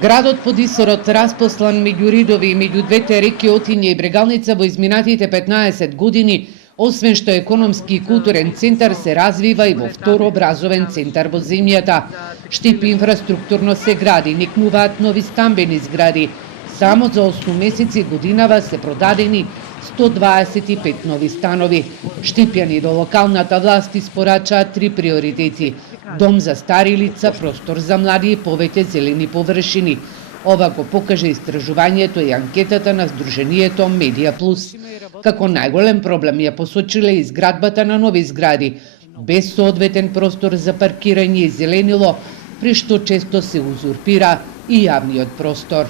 Градот под Исорот, распослан меѓу Ридови и меѓу двете реки Отиња и Брегалница во изминатите 15 години, освен што економски и културен центар, се развива и во втор образовен центар во земјата. Штип инфраструктурно се гради, никнуваат нови стамбени згради. Само за 8 месеци годинава се продадени 125 нови станови. Штипјани до локалната власт испорачаат 3 приоритети: дом за стари лица, простор за млади и повеќе зелени површини. Ова го покажа истражувањето и анкетата на Сдруженијето Медија Плюс. Како најголем проблем ја посочила изградбата на нови згради, без соодветен простор за паркирање и зеленило, при што често се узурпира и јавниот простор.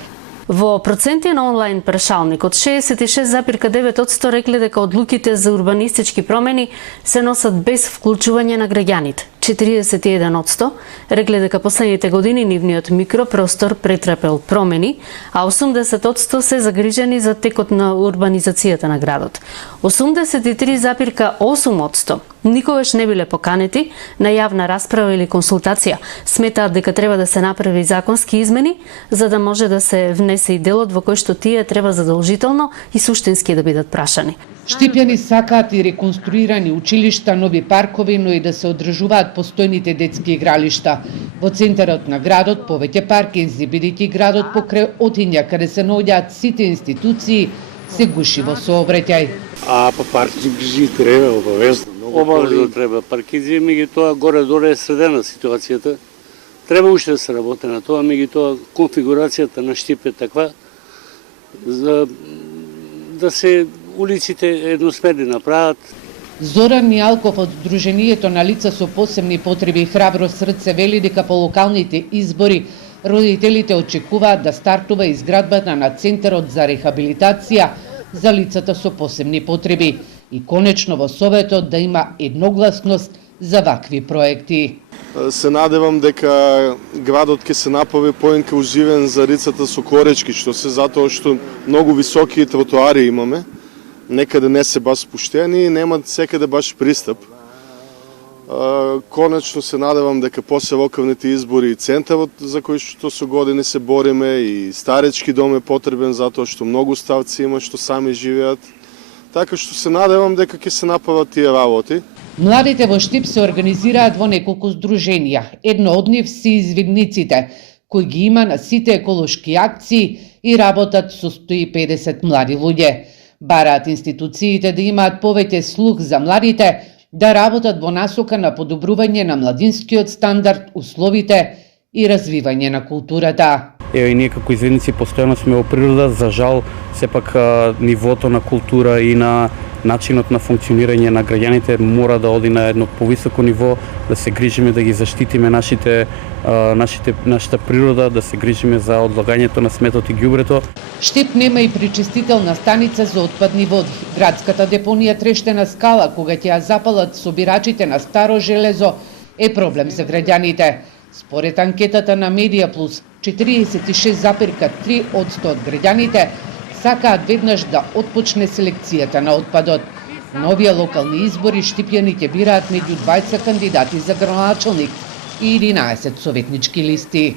Во проценти на онлайн прашалникот 66,9% рекле дека одлуките за урбанистички промени се носат без вклучување на граѓаните. 41% рекле дека последните години нивниот микропростор претрпел промени, а 80% се загрижени за текот на урбанизацијата на градот. 83,8% никогаш не биле поканети на јавна расправа или консултација. Сметаат дека треба да се направи законски измени за да може да се внесе и делот во кој што тие треба задолжително и суштински да бидат прашани. Штипјани сакаат и реконструирани училишта, нови паркови, но и да се одржуваат постојните детски игралишта. Во центарот на градот повеќе паркинзи, бидејќи градот покрај Отиња, каде се наоѓаат сите институции, се гуши во сообраќај. Па паркинзи треба обавезно. Обавезно треба паркинзи, меѓутоа горе-доле е средена ситуацијата. Треба уште да се работи на тоа, меѓутоа конфигурацијата на Штип е таква за да се улиците едносмерни направат. Зоран Мијалков од Сдруженијето на лица со посебни потреби и храбро срце вели дека по локалните избори родителите очекуваат да стартува изградбата на Центарот за рехабилитација за лицата со посебни потреби и конечно во Советот да има едногласност за вакви проекти. Се надевам дека градот ќе се направи поинклузивен за лицата со коречки, што се затоа што многу високи тротоари имаме, некаде не се баш спуштени и немат секаде баш пристап. Конечно се надевам дека после локалните избори и центарот за кој што со години се бориме и старечки дом е потребен затоа што многу старци има што сами живеат. Така што се надевам дека ќе се направат тие работи. Младите во Штип се организираат во неколку здруженија. Едно од нив се извидниците, кои ги има на сите еколошки акции и работат со 150 млади луѓе. Бараат институциите да имаат повеќе слух за младите, да работат во насока на подобрување на младинскиот стандард, условите и развивање на културата. Ево и ние како извидници постојано сме во природа, за жал сепак нивото на култура и на начинот на функционирање на граѓаните мора да оди на едно повисоко ниво, да се грижиме да ги заштитиме нашата природа, да се грижиме за одлагањето на сметот и ѓубрето. Штип нема и пречистителна станица за отпадни води. Градската депонија Трештена скала, кога ќе ја запалат собирачите на старо железо, е проблем за граѓаните. Според анкетата на Медија Плюс, 46,3% од граѓаните сакаат веднаш да отпочне селекцијата на отпадот. Новија локални избори штипјани ќе бираат меѓу 20 кандидати за градоначалник и 11 советнички листи.